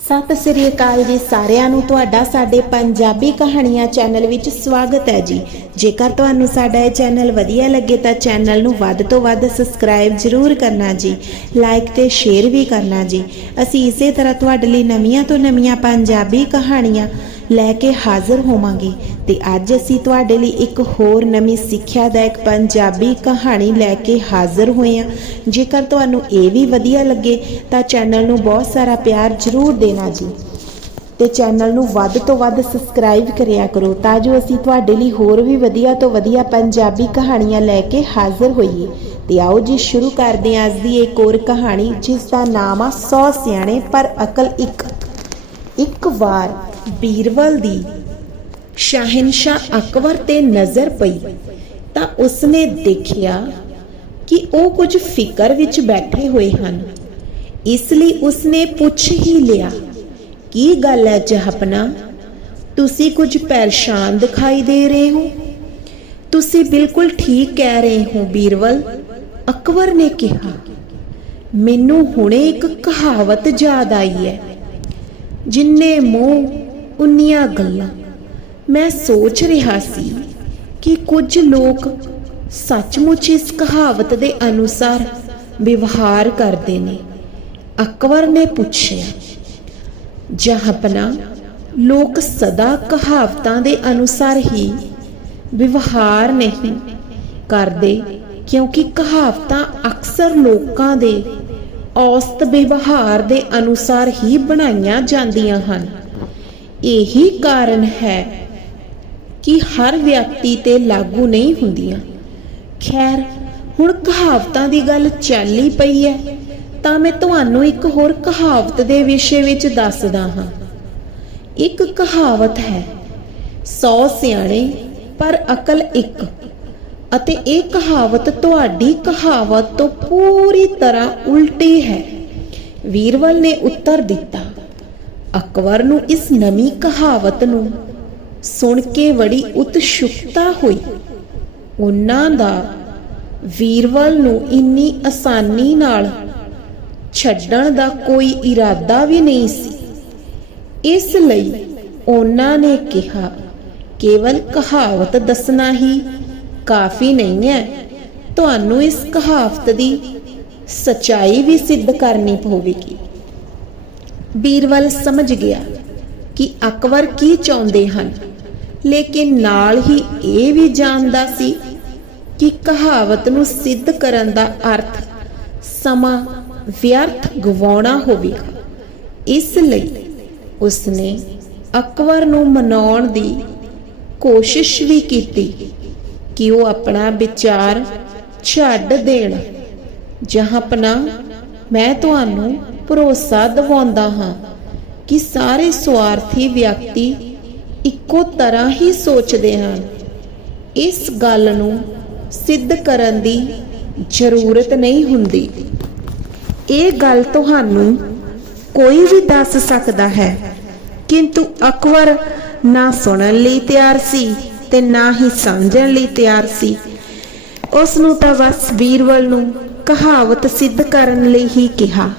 ਸਤਿ ਸ੍ਰੀ ਅਕਾਲ ਜੀ ਸਾਰਿਆਂ ਨੂੰ। ਤੁਹਾਡਾ ਸਾਡੇ ਪੰਜਾਬੀ ਕਹਾਣੀਆਂ ਚੈਨਲ ਵਿੱਚ ਸਵਾਗਤ ਹੈ ਜੀ। ਜੇਕਰ ਤੁਹਾਨੂੰ ਸਾਡਾ ਇਹ ਚੈਨਲ ਵਧੀਆ ਲੱਗੇ ਤਾਂ ਚੈਨਲ ਨੂੰ ਵੱਧ ਤੋਂ ਵੱਧ ਸਬਸਕ੍ਰਾਈਬ ਜ਼ਰੂਰ ਕਰਨਾ ਜੀ। ਲਾਈਕ ਤੇ ਸ਼ੇਅਰ ਵੀ ਕਰਨਾ ਜੀ। ਅਸੀਂ ਇਸੇ ਤਰ੍ਹਾਂ ਤੁਹਾਡੇ ਲਈ ਨਵੀਆਂ ਤੋਂ ਨਵੀਆਂ ਪੰਜਾਬੀ ਕਹਾਣੀਆਂ ਲੈ ਕੇ ਹਾਜ਼ਰ ਹੋਵਾਂਗੇ। ਤੇ ਅੱਜ ਅਸੀਂ ਤੁਹਾਡੇ ਲਈ ਇੱਕ ਹੋਰ ਨਵੀਂ ਸਿੱਖਿਆਦਾਇਕ ਪੰਜਾਬੀ ਕਹਾਣੀ ਲੈ ਕੇ ਹਾਜ਼ਰ ਹੋਏ ਹਾਂ। ਜੇਕਰ ਤੁਹਾਨੂੰ ਇਹ ਵੀ ਵਧੀਆ ਲੱਗੇ, ਤਾਂ ਚੈਨਲ ਨੂੰ ਬਹੁਤ ਸਾਰਾ ਪਿਆਰ ਜ਼ਰੂਰ ਦੇਣਾ ਜੀ। ਤੇ ਚੈਨਲ ਨੂੰ ਵੱਧ ਤੋਂ ਵੱਧ ਸਬਸਕ੍ਰਾਈਬ ਕਰਿਆ ਕਰੋ, ਤਾਂ ਜੋ ਅਸੀਂ ਤੁਹਾਡੇ ਲਈ ਹੋਰ ਵੀ ਵਧੀਆ ਤੋਂ ਵਧੀਆ ਪੰਜਾਬੀ ਕਹਾਣੀਆਂ ਲੈ ਕੇ ਹਾਜ਼ਰ ਹੋਈਏ। ਤੇ ਆਓ ਜੀ, ਸ਼ੁਰੂ ਕਰਦੇ ਹਾਂ ਅੱਜ ਦੀ ਇੱਕ ਹੋਰ ਕਹਾਣੀ ਜਿਸ ਦਾ ਨਾਮ ਆ 100 ਸਿਆਣੇ ਪਰ ਅਕਲ ਇੱਕ। ਇੱਕ ਵਾਰ ਬੀਰਬਲ ਦੀ ਸ਼ਾਹਿਨਸ਼ਾਹ ਅਕਬਰ ਤੇ ਨਜ਼ਰ ਪਈ, ਤਾਂ ਉਸਨੇ ਦੇਖਿਆ ਕਿ ਉਹ ਕੁਝ ਫਿਕਰ ਵਿੱਚ ਬੈਠੇ ਹੋਏ ਹਨ। ਇਸ ਲਈ ਉਸਨੇ ਪੁੱਛ ਹੀ ਲਿਆ, ਕੀ ਗੱਲ ਹੈ ਜਹਪਨਾ? ਤੁਸੀਂ ਕੁਝ ਪਰੇਸ਼ਾਨ ਦਿਖਾਈ ਦੇ ਰਹੇ ਹੋ? ਤੁਸੀਂ ਬਿਲਕੁਲ ਠੀਕ ਕਹਿ ਰਹੇ ਹੋ ਬੀਰਵਲ ਅਕਬਰ ਨੇ ਕਿਹਾ। ਮੈਨੂੰ ਹੁਣੇ ਇੱਕ ਕਹਾਵਤ ਯਾਦ ਆਈ ਹੈ, ਜਿੰਨੇ ਮੂੰਹ ਉਨੀਆਂ ਗੱਲਾਂ। ਮੈਂ ਸੋਚ ਰਿਹਾ ਸੀ ਕਿ ਕੁਝ ਲੋਕ ਸੱਚਮੁੱਚ ਇਸ ਕਹਾਵਤ ਦੇ ਅਨੁਸਾਰ ਵਿਵਹਾਰ ਕਰਦੇ ਨੇ। ਅਕਬਰ ਨੇ ਪੁੱਛਿਆ ਜਹਾਪਨਾ ਲੋਕ ਸਦਾ ਕਹਾਵਤਾਂ ਦੇ ਅਨੁਸਾਰ ਹੀ ਵਿਵਹਾਰ ਨਹੀਂ ਕਰਦੇ, ਕਿਉਂਕਿ ਕਹਾਵਤਾਂ ਅਕਸਰ ਲੋਕਾਂ ਦੇ ਔਸਤ ਵਿਵਹਾਰ ਦੇ ਅਨੁਸਾਰ ਹੀ ਬਣਾਈਆਂ ਜਾਂਦੀਆਂ ਹਨ। ਇਹੀ ਕਾਰਨ ਹੈ ਕਿ ਹਰ ਵਿਅਕਤੀ ਤੇ ਲਾਗੂ ਨਹੀਂ ਹੁੰਦੀਆਂ। ਖੈਰ, ਹੁਣ ਕਹਾਵਤਾਂ ਦੀ ਗੱਲ ਚੱਲੀ ਪਈ ਹੈ, ਤਾਂ ਮੈਂ ਤੁਹਾਨੂੰ ਇੱਕ ਹੋਰ ਕਹਾਵਤ ਦੇ ਵਿਸ਼ੇ ਵਿੱਚ ਦੱਸਦਾ ਹਾਂ। ਇੱਕ ਕਹਾਵਤ ਹੈ 100 ਸਿਆਣੇ, ਪਰ ਅਕਲ ਇੱਕ। ਅਤੇ ਇਹ ਕਹਾਵਤ ਤੁਹਾਡੀ ਕਹਾਵਤ ਤੋਂ ਪੂਰੀ ਤਰ੍ਹਾਂ ਉਲਟੀ ਹੈ। ਵੀਰਵਲ ਨੇ ਉੱਤਰ ਦਿੱਤਾ ਅਕਬਰ ਨੂੰ ਇਸ ਨਵੀਂ ਕਹਾਵਤ ਨੂੰ ਸੁਣ ਕੇ ਬੜੀ ਉਤਸ਼ੁਕਤਾ ਹੋਈ। ਉਹਨਾਂ ਦਾ ਵੀਰਵਲ ਨੂੰ ਇੰਨੀ ਆਸਾਨੀ ਨਾਲ ਛੱਡਣ ਦਾ ਕੋਈ ਇਰਾਦਾ ਵੀ ਨਹੀਂ ਸੀ। ਇਸ ਲਈ ਉਹਨਾਂ ਨੇ ਕਿਹਾ, ਕੇਵਲ ਕਹਾਵਤ ਦੱਸਣਾ ਹੀ ਕਾਫੀ ਨਹੀਂ ਹੈ। ਤੁਹਾਨੂੰ ਇਸ ਕਹਾਵਤ ਦੀ ਸਚਾਈ ਵੀ ਸਿੱਧ ਕਰਨੀ ਪਵੇਗੀ। ਬੀਰਵਲ ਸਮਝ ਗਿਆ ਕਿ ਅਕਬਰ ਕੀ ਚਾਹੁੰਦੇ ਹਨ। ਲੇਕਿਨ ਨਾਲ ਹੀ ਇਹ ਵੀ ਜਾਣਦਾ ਸੀ ਕਿ ਕਹਾਵਤ ਨੂੰ ਸਿੱਧ ਕਰਨ ਦਾ ਅਰਥ ਸਮਾਂ ਵਿਅਰਥ ਗਵਾਉਣਾ ਹੋਵੇਗਾ। ਇਸ ਲਈ ਉਸਨੇ ਅਕਬਰ ਨੂੰ ਮਨਾਉਣ ਦੀ ਕੋਸ਼ਿਸ਼ ਵੀ ਕੀਤੀ ਕਿ ਉਹ ਆਪਣਾ ਵਿਚਾਰ ਛੱਡ ਦੇਣ। ਜਹਾਂਪਨਾ ਮੈਂ ਤੁਹਾਨੂੰ ਭਰੋਸਾ ਦਿਵਾਉਂਦਾ ਹਾਂ ਕਿ ਸਾਰੇ ਸਵਾਰਥੀ ਵਿਅਕਤੀ ਇੱਕੋ ਤਰ੍ਹਾਂ ਹੀ ਸੋਚਦੇ ਹਨ। ਇਸ ਗੱਲ ਨੂੰ ਸਿੱਧ ਕਰਨ ਦੀ ਜ਼ਰੂਰਤ ਨਹੀਂ ਹੁੰਦੀ। ਇਹ ਗੱਲ ਤੁਹਾਨੂੰ ਕੋਈ ਵੀ ਦੱਸ ਸਕਦਾ ਹੈ, ਕਿੰਤੂ ਅਕਬਰ ਨਾ ਸੁਣਨ ਲਈ ਤਿਆਰ ਸੀ ਤੇ ਨਾ ਹੀ ਸਮਝਣ ਲਈ ਤਿਆਰ ਸੀ। ਉਸ ਨੂੰ ਤਾਂ ਬਸ ਬੀਰਵਲ ਨੂੰ ਕਹਾਵਤ ਸਿੱਧ ਕਰਨ ਲਈ ਹੀ ਕਿਹਾ।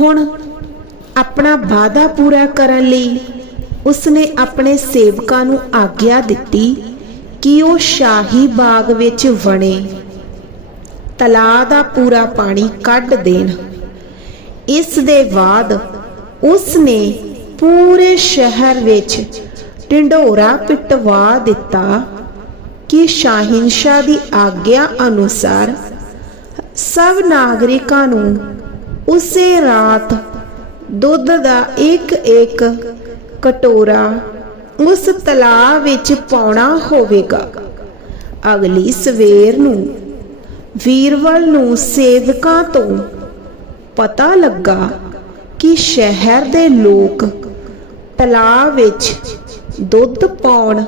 ਹੁਣ ਆਪਣਾ ਵਾਅਦਾ ਪੂਰਾ ਕਰਨ ਲਈ ਉਸਨੇ ਆਪਣੇ ਸੇਵਕਾਂ ਨੂੰ ਆਗਿਆ ਦਿੱਤੀ ਕਿ ਉਹ ਸ਼ਾਹੀ ਬਾਗ ਵਿੱਚ ਵਣੇ, ਤਲਾਅ ਦਾ ਪੂਰਾ ਪਾਣੀ ਕੱਢ ਦੇਣ। ਇਸ ਦੇ ਬਾਅਦ ਉਸਨੇ ਪੂਰੇ ਸ਼ਹਿਰ ਵਿੱਚ ਢਿੰਡੋਰਾ ਪਿਟਵਾ ਦਿੱਤਾ ਕਿ ਸ਼ਾਹਿਨਸ਼ਾਹ ਦੀ ਆਗਿਆ ਅਨੁਸਾਰ ਸਭ ਨਾਗਰਿਕਾਂ ਨੂੰ ਉਸੇ ਰਾਤ ਦੁੱਧ ਦਾ ਇੱਕ ਇੱਕ ਕਟੋਰਾ ਉਸ ਤਲਾਅ ਵਿੱਚ ਪਾਉਣਾ ਹੋਵੇਗਾ। ਅਗਲੀ ਸਵੇਰ ਨੂੰ ਵੀਰਵਲ ਨੂੰ ਸੇਵਕਾਂ ਤੋਂ ਪਤਾ ਲੱਗਾ ਕਿ ਸ਼ਹਿਰ ਦੇ ਲੋਕ ਤਲਾਅ ਵਿੱਚ ਦੁੱਧ ਪਾਉਣ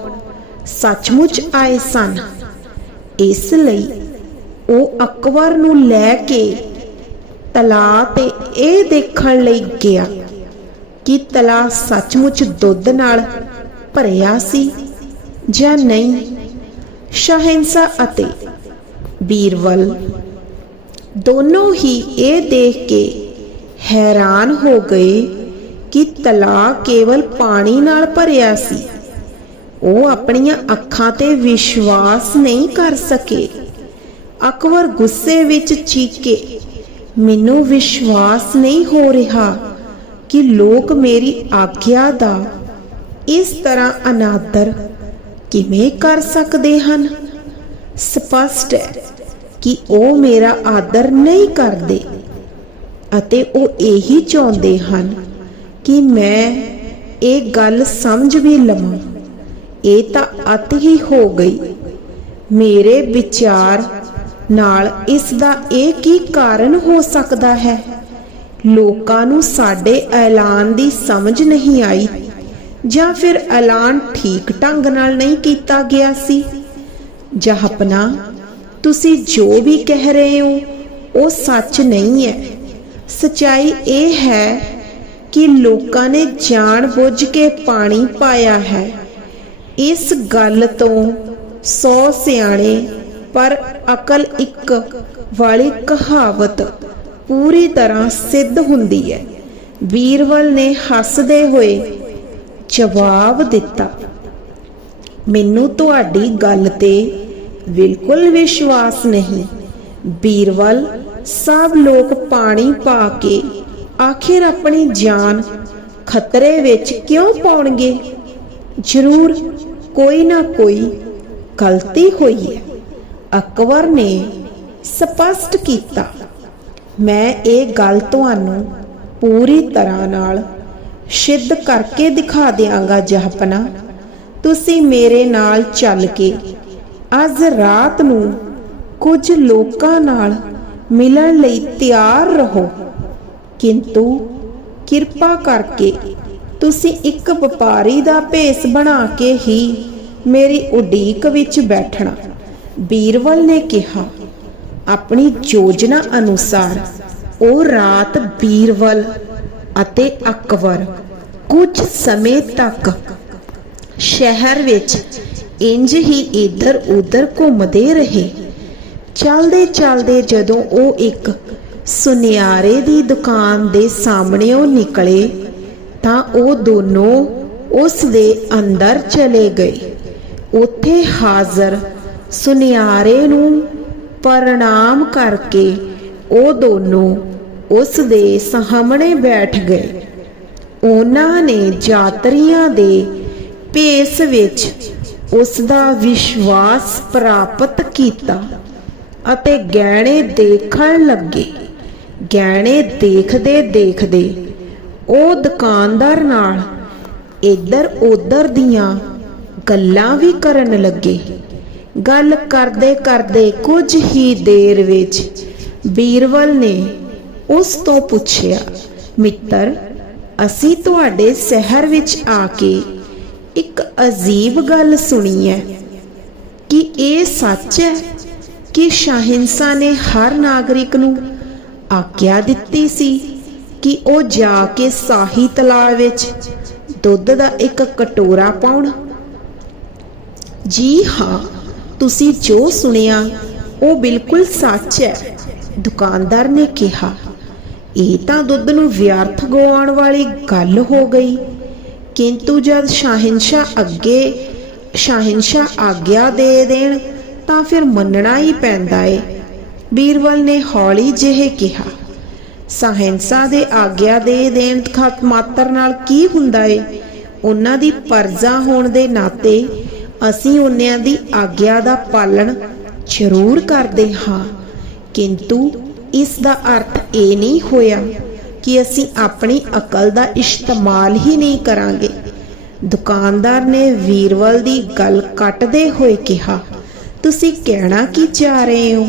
ਸੱਚਮੁੱਚ ਆਏ ਸਨ। ਇਸ ਲਈ ਉਹ ਅਕਬਰ ਨੂੰ ਲੈ ਕੇ ਤਲਾ ਤੇ ਇਹ ਦੇਖਣ ਲਈ ਗਿਆ ਕਿ ਤਲਾਅ ਸੱਚਮੁੱਚ ਦੁੱਧ ਨਾਲ ਭਰਿਆ ਸੀ ਜਾਂ ਨਹੀਂ। ਸ਼ਹਿਨशाह ਅਤੇ ਬੀਰਵਲ ਦੋਨੋਂ ਹੀ ਇਹ ਦੇਖ ਕੇ ਹੈਰਾਨ ਹੋ ਗਏ ਕਿ ਤਲਾ ਕੇਵਲ ਪਾਣੀ ਨਾਲ ਭਰਿਆ ਸੀ। ਉਹ ਆਪਣੀਆਂ ਅੱਖਾਂ ਤੇ ਵਿਸ਼ਵਾਸ ਨਹੀਂ ਕਰ ਸਕੇ। ਅਕਬਰ ਗੁੱਸੇ ਵਿੱਚ ਚੀਕੇ ਮੈਨੂੰ ਵਿਸ਼ਵਾਸ ਨਹੀਂ ਹੋ ਰਿਹਾ ਕਿ ਲੋਕ ਮੇਰੀ ਆਗਿਆ ਦਾ ਇਸ ਤਰ੍ਹਾਂ ਅਨਾਦਰ ਕਿਵੇਂ ਕਰ ਸਕਦੇ ਹਨ? ਸਪਸ਼ਟ ਹੈ ਕਿ ਉਹ ਮੇਰਾ ਆਦਰ ਨਹੀਂ ਕਰਦੇ ਅਤੇ ਉਹ ਇਹੀ ਚਾਹੁੰਦੇ ਹਨ ਕਿ ਮੈਂ ਇਹ ਗੱਲ ਸਮਝ ਵੀ ਲਵਾਂ। ਇਹ ਤਾਂ ਅਤ ਹੀ ਹੋ ਗਈ। ਮੇਰੇ ਵਿਚਾਰ ਨਾਲ ਇਸ ਦਾ ਇਹ ਕੀ ਕਾਰਨ ਹੋ ਸਕਦਾ ਹੈ? ਲੋਕਾਂ ਨੂੰ ਸਾਡੇ ਐਲਾਨ ਦੀ ਸਮਝ ਨਹੀਂ ਆਈ। ਜਾਂ ਫਿਰ ਐਲਾਨ ਠੀਕ ਢੰਗ ਨਾਲ ਨਹੀਂ ਕੀਤਾ ਗਿਆ ਸੀ? ਜਹਪਨਾ ਤੁਸੀਂ ਜੋ ਵੀ ਕਹਿ ਰਹੇ ਹੋ, ਉਹ ਸੱਚ ਨਹੀਂ ਹੈ। ਸਚਾਈ ਇਹ ਹੈ ਕਿ ਲੋਕਾਂ ਨੇ ਜਾਣ ਬੁੱਝ ਕੇ ਪਾਣੀ ਪਾਇਆ ਹੈ। ਇਸ ਗੱਲ ਤੋਂ ਸੌ ਸਿਆਣੇ ਪਰ ਅਕਲ ਇੱਕ ਵਾਲੀ ਕਹਾਵਤ ਪੂਰੀ ਤਰ੍ਹਾਂ ਸਿੱਧ ਹੁੰਦੀ ਹੈ। ਵੀਰਵਲ ਨੇ ਹੱਸਦੇ ਹੋਏ ਜਵਾਬ ਦਿੱਤਾ, ਮੈਨੂੰ ਤੁਹਾਡੀ ਗੱਲ ਤੇ ਬਿਲਕੁਲ ਵਿਸ਼ਵਾਸ ਨਹੀਂ। ਬੀਰਵਲ, ਸਭ ਲੋਕ ਪਾਣੀ ਪਾ ਕੇ ਆਖਿਰ ਆਪਣੀ ਜਾਨ ਖਤਰੇ ਵਿੱਚ ਕਿਉਂ ਪਾਉਣਗੇ? ਜ਼ਰੂਰ ਕੋਈ ਨਾ ਕੋਈ ਗਲਤੀ ਹੋਈ ਹੈ। ਅਕਬਰ ਨੇ ਸਪਸ਼ਟ ਕੀਤਾ, ਮੈਂ ਇਹ ਗੱਲ ਤੁਹਾਨੂੰ ਪੂਰੀ ਤਰ੍ਹਾਂ ਨਾਲ ਸਿੱਧ ਕਰਕੇ ਦਿਖਾ ਦਿਆਂਗਾ, ਜਹਪਨਾ। ਤੁਸੀਂ ਮੇਰੇ ਨਾਲ ਚੱਲ ਕੇ ਅੱਜ ਰਾਤ ਨੂੰ ਕੁਝ ਲੋਕਾਂ ਨਾਲ ਮਿਲਣ ਲਈ ਤਿਆਰ ਰਹੋ। ਕਿੰਤੂ ਕਿਰਪਾ ਕਰਕੇ ਤੁਸੀਂ ਇੱਕ ਵਪਾਰੀ ਦਾ ਭੇਸ ਬਣਾ ਕੇ ਹੀ ਮੇਰੀ ਉਡੀਕ ਵਿੱਚ ਬੈਠਣਾ। ਬੀਰਵਲ ਨੇ ਕਿਹਾ, ਆਪਣੀ ਯੋਜਨਾ ਅਨੁਸਾਰ ਉਹ ਰਾਤ ਬੀਰਵਲ ਅਤੇ ਅਕਬਰ ਕੁਝ ਸਮੇਂ ਤੱਕ ਸ਼ਹਿਰ ਵਿੱਚ ਇੰਜ ਹੀ ਇੱਧਰ ਉੱਧਰ ਘੁੰਮਦੇ ਰਹੇ। ਚਲਦੇ ਚਲਦੇ ਜਦੋਂ ਉਹ ਇੱਕ ਸੁਨਿਆਰੇ ਦੀ ਦੁਕਾਨ ਦੇ ਸਾਹਮਣੇੋਂ ਨਿਕਲੇ ਤਾਂ ਉਹ ਦੋਨੋਂ ਉਸ ਦੇ ਅੰਦਰ ਚਲੇ ਗਏ। ਉੱਥੇ ਹਾਜ਼ਰ ਸੁਨਿਆਰੇ ਨੂੰ ਪ੍ਰਣਾਮ ਕਰਕੇ ਉਹ ਦੋਨੋਂ ਉਸ ਦੇ ਸਾਹਮਣੇ ਬੈਠ ਗਏ। ਉਹਨਾਂ ਨੇ ਯਾਤਰੀਆਂ ਦੇ ਭੇਸ ਵਿੱਚ ਉਸ ਦਾ ਵਿਸ਼ਵਾਸ ਪ੍ਰਾਪਤ ਕੀਤਾ ਅਤੇ ਗਹਿਣੇ ਦੇਖਣ ਲੱਗੇ। ਗਹਿਣੇ ਦੇਖਦੇ ਦੇਖਦੇ ਉਹ ਦੁਕਾਨਦਾਰ ਨਾਲ ਇੱਧਰ ਉੱਧਰ ਦੀਆਂ ਗੱਲਾਂ ਵੀ ਕਰਨ ਲੱਗੇ। ਗੱਲ ਕਰਦੇ ਕਰਦੇ ਕੁਝ ਹੀ ਦੇਰ ਵਿੱਚ ਬੀਰਵਲ ਨੇ ਉਸ ਤੋਂ ਪੁੱਛਿਆ, ਮਿੱਤਰ, ਅਸੀਂ ਤੁਹਾਡੇ ਸ਼ਹਿਰ ਵਿੱਚ ਆ ਕੇ ਇੱਕ ਅਜੀਬ ਗੱਲ ਸੁਣੀ ਹੈ। ਕਿ ਇਹ ਸੱਚ ਹੈ ਕਿ ਸ਼ਾਹਿੰਸਾ ਨੇ ਹਰ ਨਾਗਰਿਕ ਨੂੰ ਆਗਿਆ ਦਿੱਤੀ ਸੀ ਕਿ ਉਹ ਜਾ ਕੇ ਸਾਹੀ ਤਲਾਅ ਵਿੱਚ ਦੁੱਧ ਦਾ ਇੱਕ ਕਟੋਰਾ ਪਾਉਣ? ਜੀ ਹਾਂ ਤੁਸੀਂ ਜੋ ਸੁਣਿਆ, ਉਹ ਬਿਲਕੁਲ ਸੱਚ ਹੈ, ਦੁਕਾਨਦਾਰ ਨੇ ਕਿਹਾ। ਇਹ ਤਾਂ ਦੁੱਧ ਨੂੰ ਵਿਅਰਥ ਗਵਾਉਣ ਵਾਲੀ ਗੱਲ ਹੋ ਗਈ। ਕਿੰਤੂ ਜਦ ਸ਼ਾਹਿਨਸ਼ਾਹ ਅੱਗੇ, ਸ਼ਾਹਿਨਸ਼ਾਹ ਆਗਿਆ ਦੇ ਦੇਣ, ਤਾਂ ਫਿਰ ਮੰਨਣਾ ਹੀ ਪੈਂਦਾ ਏ। ਬੀਰਵਲ ਨੇ ਹੌਲੀ ਜਿਹੇ ਕਿਹਾ, ਸ਼ਾਹਿਨਸ਼ਾਹ ਦੇ ਆਗਿਆ ਦੇ ਦੇਣ ਖਤ ਮਾਤਰ ਨਾਲ ਕੀ ਹੁੰਦਾ ਏ? ਉਹਨਾਂ ਦੀ ਪਰਜਾ ਹੋਣ ਦੇ ਨਾਤੇ ਅਸੀਂ ਉਹਨਾਂ ਦੀ ਆਗਿਆ ਦਾ ਪਾਲਣ ਜ਼ਰੂਰ ਕਰਦੇ ਹਾਂ। ਕਿੰਤੂ ਇਸ ਦਾ ਅਰਥ ਇਹ ਨਹੀਂ ਹੋਇਆ ਕਿ ਅਸੀਂ ਆਪਣੀ ਅਕਲ ਦਾ ਇਸਤੇਮਾਲ ਹੀ ਨਹੀਂ ਕਰਾਂਗੇ। ਦੁਕਾਨਦਾਰ ਨੇ ਵੀਰਵਲ ਦੀ ਗੱਲ ਕੱਟਦੇ ਹੋਏ ਕਿਹਾ, ਤੁਸੀਂ ਕਹਿਣਾ ਕੀ ਚਾਹ ਰਹੇ ਹੋ?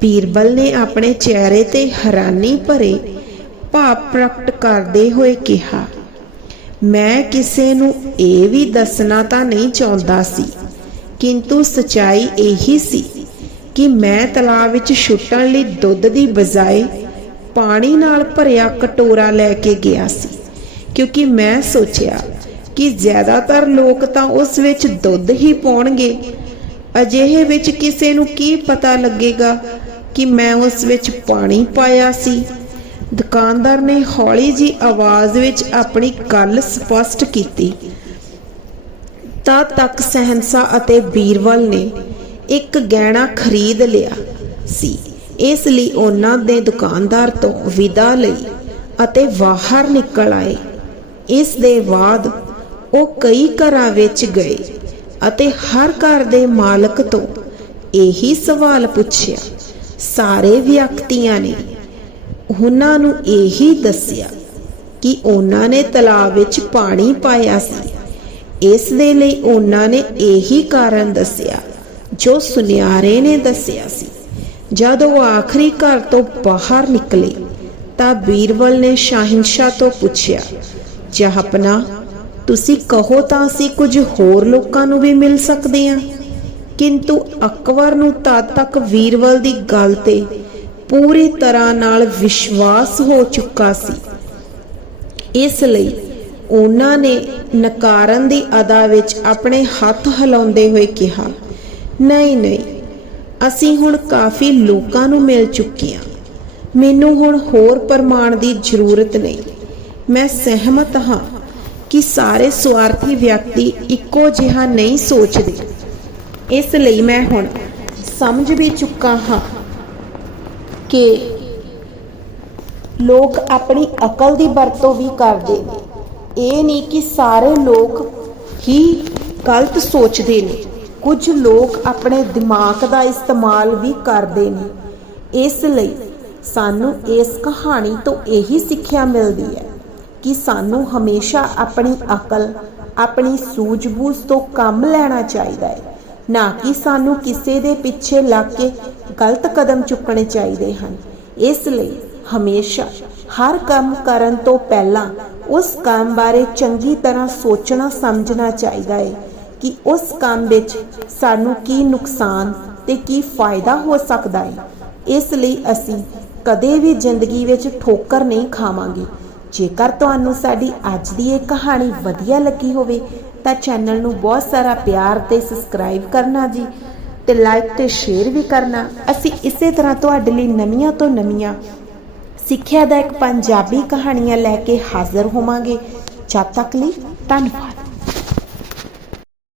ਬੀਰਬਲ ਨੇ ਆਪਣੇ ਚਿਹਰੇ ਤੇ ਹੈਰਾਨੀ ਭਰੇ ਭਾਵ ਪ੍ਰਗਟ ਕਰਦੇ ਹੋਏ ਕਿਹਾ ਮੈਂ ਕਿਸੇ ਨੂੰ ਇਹ ਵੀ ਦੱਸਣਾ ਤਾਂ ਨਹੀਂ ਚਾਹੁੰਦਾ ਸੀ। ਕਿੰਤੂ ਸਚਾਈ ਇਹੀ ਸੀ ਕਿ ਮੈਂ ਤਲਾਅ ਵਿੱਚ ਛੁੱਟਣ ਲਈ ਦੁੱਧ ਦੀ ਬਜਾਏ ਪਾਣੀ ਨਾਲ ਭਰਿਆ ਕਟੋਰਾ ਲੈ ਕੇ ਗਿਆ ਸੀ, ਕਿਉਂਕਿ ਮੈਂ ਸੋਚਿਆ ਕਿ ਜ਼ਿਆਦਾਤਰ ਲੋਕ ਤਾਂ ਉਸ ਵਿੱਚ ਦੁੱਧ ਹੀ ਪਾਉਣਗੇ। ਅਜਿਹੇ ਵਿੱਚ ਕਿਸੇ ਨੂੰ ਕੀ ਪਤਾ ਲੱਗੇਗਾ ਕਿ ਮੈਂ ਉਸ ਵਿੱਚ ਪਾਣੀ ਪਾਇਆ ਸੀ। ਦੁਕਾਨਦਾਰ ਨੇ ਹੌਲੀ ਜੀ ਆਵਾਜ਼ ਵਿੱਚ ਆਪਣੀ ਗੱਲ ਸਪਸ਼ਟ ਕੀਤੀ। ਤਦ ਤੱਕ ਸਹਿਨਸਾ ਅਤੇ ਬੀਰਬਲ ਨੇ ਇੱਕ ਗਹਿਣਾ ਖਰੀਦ ਲਿਆ ਸੀ। ਇਸ ਲਈ ਉਹਨਾਂ ਦੇ ਦੁਕਾਨਦਾਰ ਤੋਂ ਵਿਦਾ ਲਈ ਅਤੇ ਬਾਹਰ ਨਿਕਲ ਆਏ। ਇਸ ਦੇ ਬਾਅਦ ਉਹ ਕਈ ਘਰਾਂ ਵਿੱਚ ਗਏ ਅਤੇ ਹਰ ਘਰ ਦੇ ਮਾਲਕ ਤੋਂ ਇਹੀ ਸਵਾਲ ਪੁੱਛਿਆ। ਸਾਰੇ ਵਿਅਕਤੀਆਂ ਨੇ ਉਹਨਾਂ ਨੂੰ ਇਹੀ ਦੱਸਿਆ ਕਿ ਉਹਨਾਂ ਨੇ ਤਲਾਬ ਵਿੱਚ ਪਾਣੀ ਪਾਇਆ ਸੀ। ਇਸ ਦੇ ਲਈ ਉਹਨਾਂ ਨੇ ਇਹੀ ਕਾਰਨ ਦੱਸਿਆ ਜੋ ਸੁਨਿਆਰੇ ਨੇ ਦੱਸਿਆ ਸੀ। ਜਦ ਉਹ ਆਖਰੀ ਘਰ ਤੋਂ ਬਾਹਰ ਨਿਕਲੇ ਤਾਂ ਬੀਰਬਲ ਨੇ ਸ਼ਾਹਿਨਸ਼ਾਹ ਤੋਂ ਪੁੱਛਿਆ ਜਹਾਪਨਾ ਤੁਸੀਂ ਕਹੋ ਤਾਂ ਅਸੀਂ ਕੁਝ ਹੋਰ ਲੋਕਾਂ ਨੂੰ ਵੀ ਮਿਲ ਸਕਦੇ ਹਾਂ। ਕਿੰਤੂ ਅਕਬਰ ਨੂੰ ਤਦ ਤੱਕ ਵੀਰਬਲ ਦੀ ਗੱਲ ਤੇ ਪੂਰੀ ਤਰ੍ਹਾਂ ਨਾਲ ਵਿਸ਼ਵਾਸ ਹੋ ਚੁੱਕਾ ਸੀ। ਇਸ ਲਈ ਉਹਨਾਂ ਨੇ ਨਕਾਰਨ ਦੀ ਅਦਾ ਵਿੱਚ ਆਪਣੇ ਹੱਥ ਹਿਲਾਉਂਦੇ ਹੋਏ ਕਿਹਾ, ਨਹੀਂ ਨਹੀਂ, ਅਸੀਂ ਹੁਣ ਕਾਫੀ ਲੋਕਾਂ ਨੂੰ ਮਿਲ ਚੁੱਕੇ ਹਾਂ। ਮੈਨੂੰ ਹੁਣ ਹੋਰ ਪ੍ਰਮਾਣ ਦੀ ਜ਼ਰੂਰਤ ਨਹੀਂ। ਮੈਂ ਸਹਿਮਤ ਹਾਂ ਕਿ ਸਾਰੇ ਸਵਾਰਥੀ ਵਿਅਕਤੀ ਇੱਕੋ ਜਿਹਾ ਨਹੀਂ ਸੋਚਦੇ। ਇਸ ਲਈ ਮੈਂ ਹੁਣ ਸਮਝ ਵੀ ਚੁੱਕਾ ਹਾਂ ਕਿ ਲੋਕ ਆਪਣੀ ਅਕਲ ਦੀ ਵਰਤੋਂ ਵੀ ਕਰਦੇ ਨੇ। ਇਹ ਨਹੀਂ ਕਿ ਸਾਰੇ ਲੋਕ ਹੀ ਗਲਤ ਸੋਚਦੇ ਨੇ। ਕੁਝ ਲੋਕ ਆਪਣੇ ਦਿਮਾਗ ਦਾ ਇਸਤੇਮਾਲ ਵੀ ਕਰਦੇ ਨੇ। ਇਸ ਲਈ ਸਾਨੂੰ ਇਸ ਕਹਾਣੀ ਤੋਂ ਇਹੀ ਸਿੱਖਿਆ ਮਿਲਦੀ ਹੈ ਕਿ ਸਾਨੂੰ ਹਮੇਸ਼ਾ ਆਪਣੀ ਅਕਲ, ਆਪਣੀ ਸੂਝ-ਬੂਝ ਤੋਂ ਕੰਮ ਲੈਣਾ ਚਾਹੀਦਾ ਹੈ। ਨਾ ਕਿ ਸਾਨੂੰ ਕਿਸੇ ਦੇ ਪਿੱਛੇ ਲੱਗ ਕੇ ਗਲਤ ਕਦਮ ਚੁੱਕਣੇ ਚਾਹੀਦੇ ਹਨ। ਇਸ ਲਈ ਹਮੇਸ਼ਾ ਹਰ ਕੰਮ ਕਰਨ ਤੋਂ ਪਹਿਲਾਂ ਉਸ ਕੰਮ ਬਾਰੇ ਚੰਗੀ ਤਰ੍ਹਾਂ ਸੋਚਣਾ, ਸਮਝਣਾ ਚਾਹੀਦਾ ਹੈ ਕਿ ਉਸ ਕੰਮ ਵਿੱਚ ਸਾਨੂੰ ਕੀ ਨੁਕਸਾਨ ਤੇ ਕੀ ਫਾਇਦਾ ਹੋ ਸਕਦਾ ਹੈ ਇਸ ਲਈ ਅਸੀਂ ਕਦੇ ਵੀ ਜ਼ਿੰਦਗੀ ਵਿੱਚ ਠੋਕਰ ਨਹੀਂ ਖਾਵਾਂਗੇ। ਜੇਕਰ ਤੁਹਾਨੂੰ ਸਾਡੀ ਅੱਜ ਦੀ ਇਹ ਕਹਾਣੀ ਵਧੀਆ ਲੱਗੀ ਹੋਵੇ, ਤਾਂ ਚੈਨਲ ਨੂੰ ਬਹੁਤ ਸਾਰਾ ਪਿਆਰ ਤੇ ਸਬਸਕ੍ਰਾਈਬ ਕਰਨਾ ਜੀ। ਤੇ ਲਾਈਕ ਤੇ ਸ਼ੇਅਰ ਵੀ ਕਰਨਾ। ਅਸੀਂ ਇਸੇ ਤਰ੍ਹਾਂ ਤੁਹਾਡੇ ਲਈ ਨਵੀਆਂ ਤੋਂ ਨਵੀਆਂ ਸਿੱਖਿਆ ਸਿੱਖਿਆਦਾਇਕ ਪੰਜਾਬੀ ਕਹਾਣੀਆਂ ਲੈ ਕੇ ਹਾਜ਼ਰ ਹੋਵਾਂਗੇ। ਜਦ ਤੱਕ ਲਈ ਧੰਨਵਾਦ।